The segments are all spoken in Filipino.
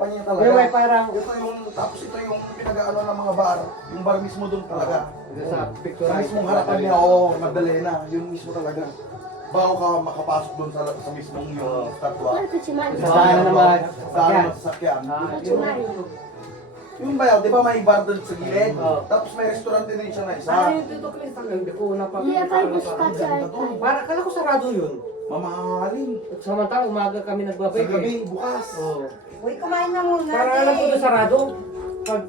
harapan niya talaga. Pero may parang... Ito yung, tapos ito yung pinag-ano ng mga bar. Yung bar mismo doon talaga. Sa picture. Sa mismong harapan niya, oo, Magdalena. Yun mismo talaga. Bago ka makapasok doon sa mismong yung statwa. Sa daanan naman. Sa ano ng sasakyan. Yung bayaw, di ba may bar doon sa gilid? Tapos may restaurant din siya na isa. Yung dito Chris, hindi ko para kala ko sarado yun. Mamahalin. At samantala umaga kami Sa nagbabay. gabi, bukas. Oo. Uy, kumain na muna. Para alam ko na sarado. Pag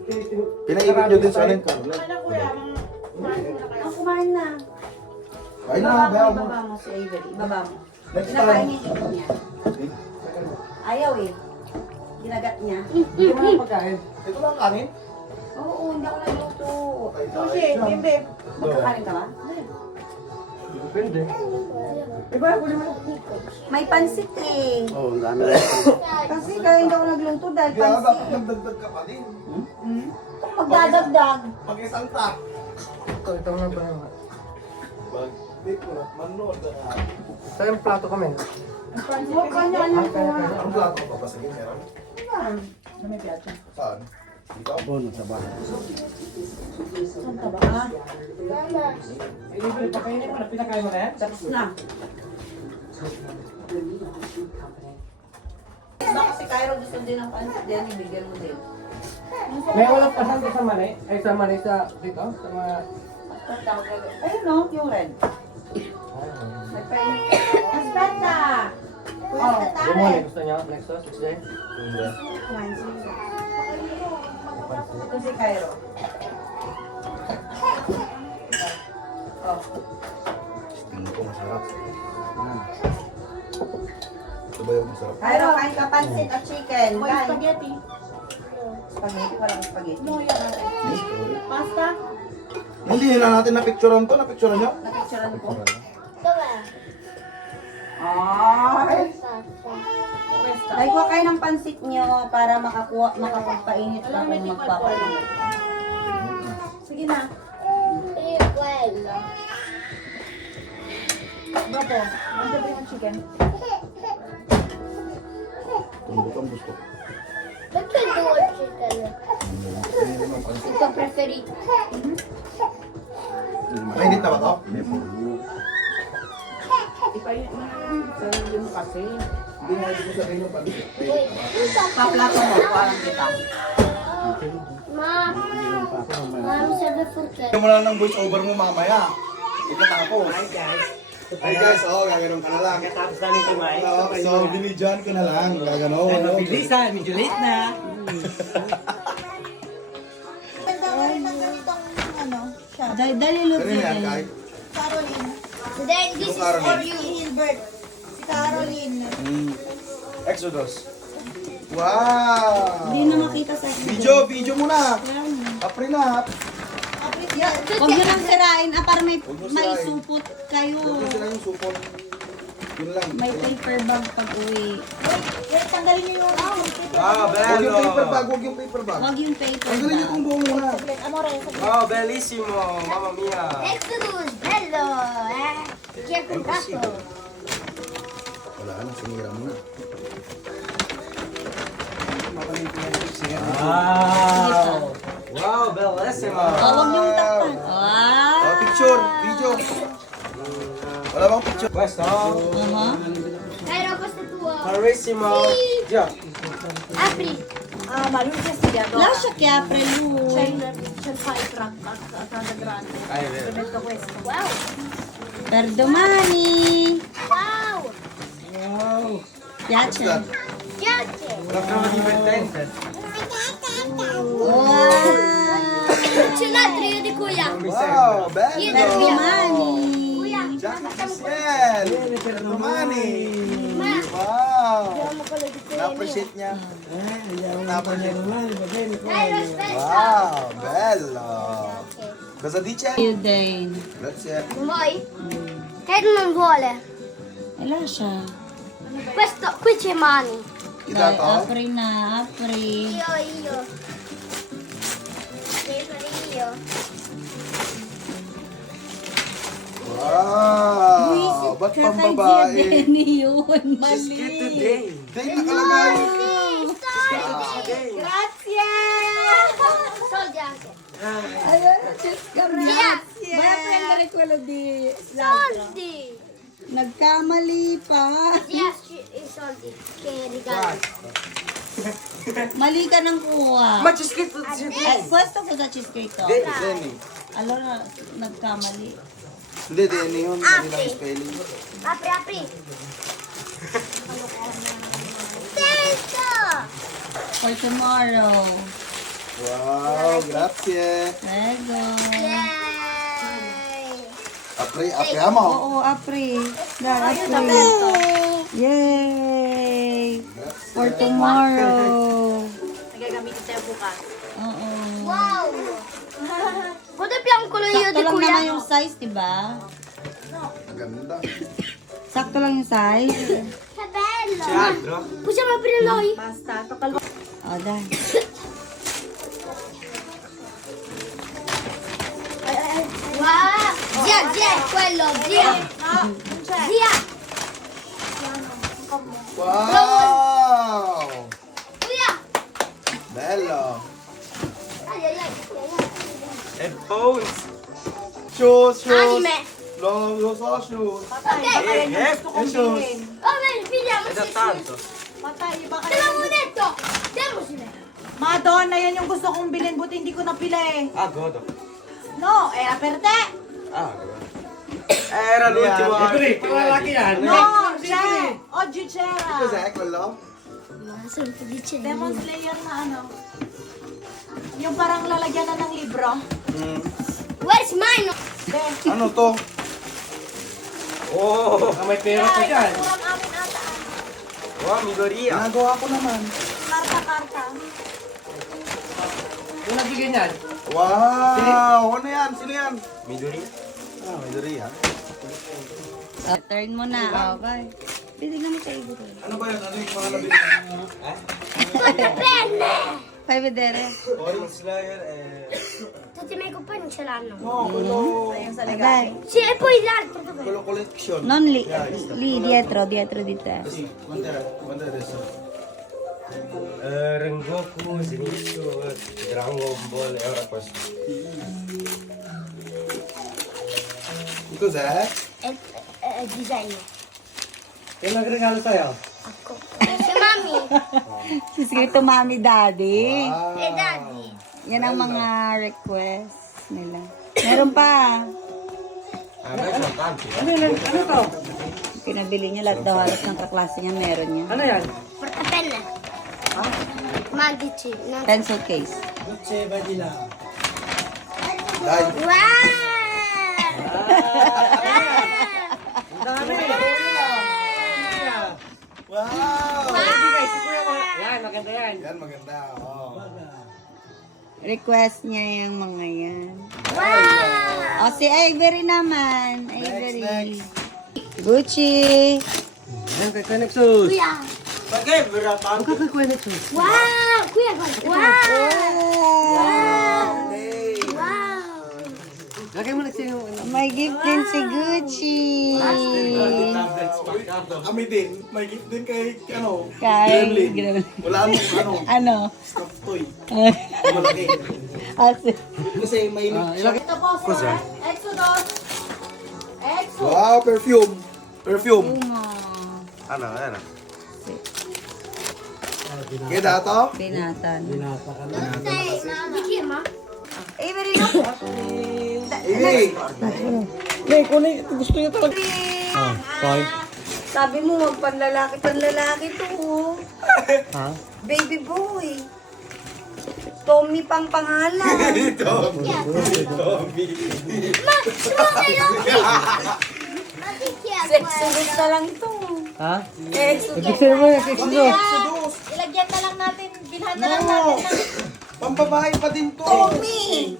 Pinaikot nyo din sa alin. Ang kumain na. Ay na, Ibaba bayaw mo, mo. ibaba mo si Avery. Ibaba mo. Next Kinakain time. niya yung ikot niya. Ayaw eh. Ginagat niya. Hindi mo na pagkain. Ito lang kanin? Oo, hindi ako nagluto. Ay, Sushi, tayo. bimbe. Magkakain ka ba? Depende. Iba, huli mo na. May pansit eh. Oo, ang dami. Kasi kaya hindi ako nagluto dahil Kaya dapat pansit. nagdagdag ka pa din. Kung magdadagdag. Pag-isang ta. Ito na ba naman? Hindi ko na, manood na nga. Sa yung plato kami. Huwag ka niya alam ko. Ang plato pa ba? Sige, meron. Sa may piyato. Saan? Dito? Sa bahay. Saan ka ba? Ah, Libre pa kayo na, pinakain mo na yan? tapos na. Baka si Cairo gusto din ng pansit din, ibigyan mo din. May walang pasang sa mali? Ay, sa mali sa dito? Sa mga... Ayun no, yung red. May painit. Espeta! Oh, yung mali gusto niyo? Next to, 6 day? Ito si Cairo. Oh. Tingnan ko masarap. Ito ba yung masarap? Cairo, kain ka pansit at chicken. May Kain. spaghetti. Spaghetti, walang spaghetti. No, yan. Pasta. Hindi na natin na-picturean to. Na-picturean nyo? Napicturean ko. Ay! Dahil kuha kayo ng pansit nyo para makapagpainit pa kung magpapainit. Sige na. Bapo, ano ba yung chicken? Tumbok ang gusto. Ba't ka doon, chicken? Ito preferit. Mainit na ba to? Ipainit mo na yun kasi. Hindi na hindi ko sabihin yung pansit. Paplato mo, kuha kita. Ma, mami sabi po Kaya mo lang ng voice over mo mamaya. Ikatapos. Hi guys, gaganon ka na lang. Tapos namin kumain. So, binidyan ka na lang. Gaganon. Bilisan, medyo late na. Dali Pero yan, kahit. Caroline. Then this is Caroline? for you, Hilbert. Si Caroline. Exodus. Wow! Hindi na makita sa Video muna. Apre na. Huwag nyo lang sirain. Para may Huwag mo sirain. supot kayo. Huwag mo sila yung supot. Yun lang. May paper bag pag uwi. Wait, tanggalin niyo yung Huwag yung paper bag, huwag yung paper bag. Huwag yung paper Tanggalin niyo bag. kung buo muna. Amore. Wow, bellissimo, mamma mia. Exodus, bello. Chi è comprato? Wala na, sinira mo na. Wow! Wow, bellissimo. Huwag niyong takpan. Oh, picture, video. Wala bang picture? Questo? Cairo, questo è tuo. Carissimo. Già. Apri. Ah, ma lui si è studiato. Lascia che apre lui. C'è il file track a casa grande. Ho detto questo. Wow. Per domani. Wow. Wow. Piace? Piace. Una prova divertente. Wow. C'è un altro io di Cuya. Wow, Per bello. domani. Cuya. Jackie Giselle. Per domani. Wow. Na-appreciate niya. Na-appreciate. Cairo, aspetta. Wow, bello. Cosa dice? You, Dane. Grazie. Non vuoi? Cairo non vuole. Eh, lascia. Questo, qui c'è mani. Kita Dai, to? apri na, apri. Io. Io. Wow. Ba't pang babae? Jenny yun. Just Mali. get today. Day nakalagay. Wow. Grabe pala di. Salty. Nagkamali pa. Yes, it's salty. Kaya regalo. Mali ka ng kuha. Ma-cheesecake to Pwesto ko sa cheesecake to. Denny. Alora, nagkamali. Hindi, Denny yun. Hindi lang spelling. Apri. Tento. For tomorrow. Wow, grazie. Lego. Yay. Apri mo. Oo, Apri. Apri. Yay! For tomorrow. Nagagamitin tayo bukas. Oo. Wow. Buti piyang kuloy yun Sakto di lang kuya. naman yung size, diba? Maganda. Sakto lang yung size. Sa bello. Pusa mo pinaloy. Basta, tokal O, dahil. Wow. Zia, quello. Zia. Wow! Kuya. Bello. Ay. Headphones. Shoes. Anime. Lo so, shoes. Okay. gusto kong bilhin. Oh, man, pigliamo. Tanto. Patay, baka Te l'avevo detto. Demosene. Madonna, yan yung gusto kong bilhin, buti hindi ko napila eh. Ah, godo. No, era per te. Ah, godo. Era l'ultimo. Lalaki yan. No, c'è. Oggi c'era. Cos'è quello? Ma sono felice. Demon Slayer na ano. Yung parang lalagyan na ng libro. Where's mine? Ano to? Oh, may pera ka dyan. Kurang amin ata. Wow, Midoriya. Ginagawa ko naman. Karta. Yung nagbigay niyan? Wow! Ano yan? Sino yan? Midoriya. Ah, may duri yan. Turn mo na. Okay. Pwede naman sa ibo. Ano ba yan? Ano yung mga nabili? Penne. Fai vedere. Demon Slayer Tutti i miei compagni ce l'hanno. No, quello... Dai. Sì, e poi l'altro dov'è? Quello collection. Non lì, lì dietro di te. Sì, quant'è adesso? Rengoku, Zenitsu, Dragon Ball e ora questo. Cos'è? È disegno. Yung nagregalo sa'yo? Ecco. Se mami. Si scritto Mami Daddy. E daddy. Yan ang mga request nila. Meron pa. Ah, beh, sono tanti. Ano to? Pinabili niya lahat daw halos ng kaklase niya meron niya. Ano yan? Portapenne. Magici. No. Pencil case. Luce Badila. Dai. Wow! Dami! Wow! Yan, maganda yan. Yan, maganda. Oh. Request niya yung mga yan. Wow! O si Avery naman. Avery. next. Gucci. Yan, kay Quenexus. Kuya. Perché verrà tanto? Kay Quenexus. Wow! Kuya, guarda. Wow! Hey. Wow! Lagay mo na siya yung ano. May gift din si Gucci. Kami din. May gift din kay, ano, Kay Gremlin. Gremlin. Wala mong, ano, Ano? stuffed toy. Malaki. Asi. Kasi may Ilagay. Ito po, sir. Exodus. Wow, perfume. Perfume. Ano, ano? Kaya dato? Binatan. Binata ka na. Di chi è, ma? Avery no? Hey! Hey, kunin. Gusto niya talaga. Ah, fine. Sabi mo, wag panlalaki to. Ha? Baby boy. Tommy pang pangalan. Ma, sono dei occhi! Ma di chi è Exodus na lang to. Ha? Exodus. Ibig sabihin mo yung Exodus. Ilagyan na lang natin, bilhan na lang natin ng Pambabae pa din to. Tommy.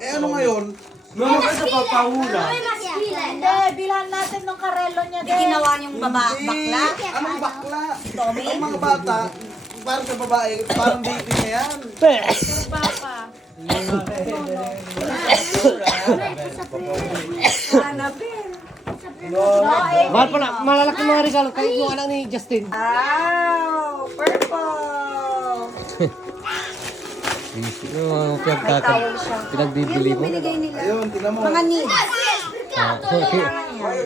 Eh ano ngayon? Non ho preso paura. Dove maschile? Hindi, bilhan natin ng karelo niya Di din. ginawa niyong bakla. Anong bakla? Tommy. Ang mga bata, parang sa babae, parang baby na yan. Papa. Hanapin. Mahal pala, malalaki mga regalo. Kahit yung anak ni Justin. Wow, purple. Yung pinagtatan. Pinagbibili mo. Binigay nila. Ayun, tinan mo. Mga needs.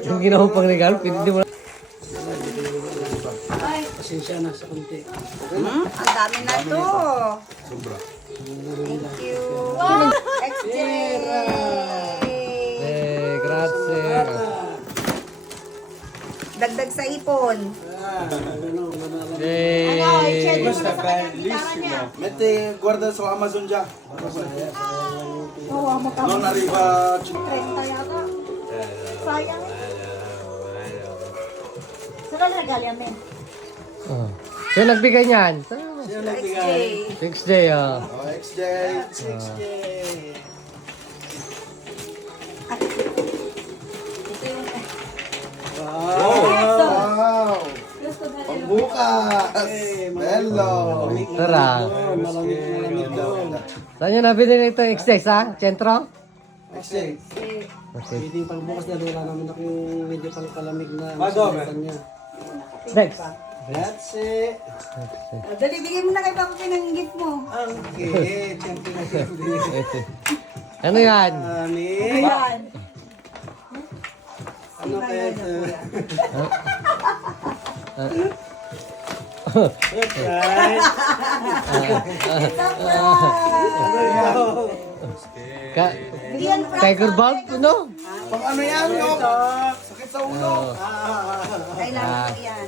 Yung ginawa pang regalo, hindi mo na. Pasensya na sa konti. Ang dami na to. Sobra. Thank you. XJ. Grazie. Dagdag sa ipon. Yay! Basta bellissimo. Mette, guarda su Amazon già. Oo, Non arriva 30 yata. Sayang. Saan na regal yan, men? Oh. Sino nagbigay niyan? XJ. 6 day, ah. Oh, XJ. Ito yung... Wow! Pagbukas! Bello! Tara. Saan nyo nabili ito, X-Days, ha? Sentro? XJ. Okay. Pwede pang bukas na wala naman akong medyo pang kalamig na masalatan niya. Next. That's it. Dali, bigay mo na kay Papa Pin ang gift mo. Okay, siyempre na siyempre. Ano yan? Ani? Ayan. Ano kaya ito? Surprise! Ka Tiger Bulb, ano? Pang ano yan, no? Sakit sa ulo. Kailangan ko yan.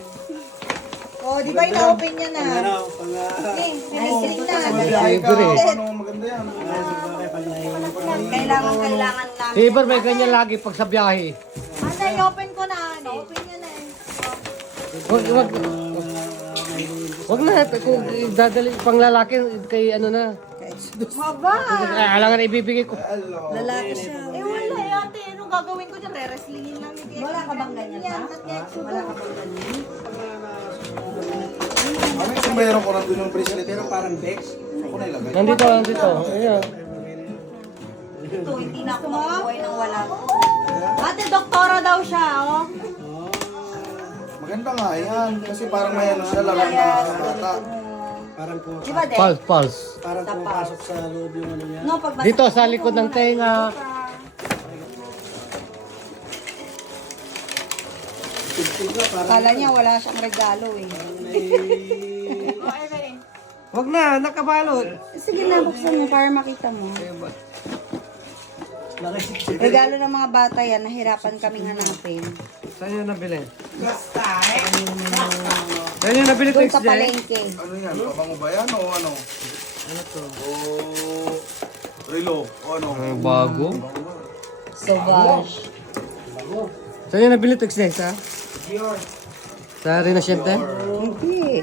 Oh, di ba ina-open niya na? Ano? Pang... Siling na. Iber eh. Ano, maganda yan. Kailangan namin. Si Iber may ganyan lagi pag sa biyahe. Ano, i-open ko na. Open niya na eh. Wag na, kung dadali pang lalaki, kay ano na. Maba. Alangan ibibigay ko. Hello. Lalaki siya. Eh wala eh, ate. Anong gagawin ko dyan? Re-wrestlingin lang ni Diego. Wala ka bang ganyan Yan, pa? at next. Wala ka bang ganyan? Ano yung sombrero ko nandun yung bracelet? Pero parang Bex. Ako na ilagay. Nandito. Ayan. Ito, hindi na ako makukuhay ng wala. Ate, doktora daw siya, oh. Maganda nga yan. Kasi parang may ano siya, lalang na bata. Parang po. Di ba, De? Pulse. Parang pumapasok sa loob yung ano niya. No, pag Dito sa likod ng tenga. Tignan, parang... Kala niya wala siyang regalo eh. Oh, Evelyn. Wag na, nakabalot. Sige na, buksan mo para makita mo. Regalo ng mga bata yan, nahirapan kaming hanapin. Saan nyo nabili? Saan nyo nabili ito, Doon sa XJ? palengke. Ano yan? Pabango ba yan o ano? Ano to? O... Relo o ano? Bago. Sauvage. Saan nyo nabili ito, XJ? Sa Rinoceente? Hindi.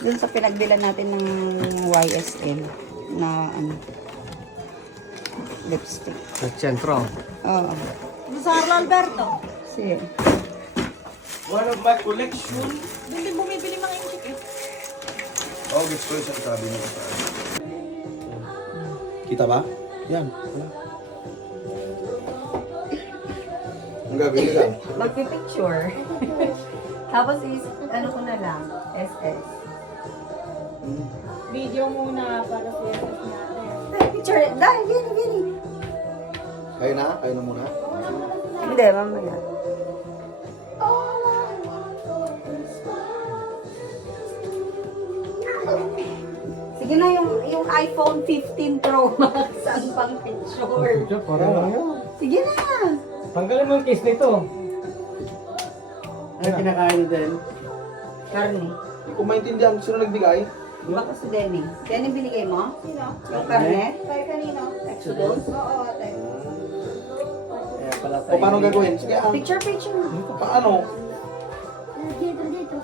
Doon sa pinagbilan natin ng YSL na ano, lipstick. Sa sentro. Oo. Sa Arlo Alberto. Kasi, One of my collection. Doon din bumibili mga inchik eh. Oh, gets ko yung sabi niya. Kita ba? Yan. Ang gagawin lang. magpipicture. Tapos ano ko na lang, SS. Video muna para sa SS natin. Picture, dahil, gini. Kayo na muna. Hindi, mamaya. Sige na yung iPhone 15 Pro Max ang pang picture. Parang ano? Sige na. Tanggalin mo yung case nito. Ano kinakain din? Karne. Kung maintindihan, sino nagbigay? Baka si Denny. Denny binigay mo? Sino? Yung karne? Kay kanino? Exodus? Oo, ate. Kaya pala O paano gagawin? Sige, Picture. paano? Dito.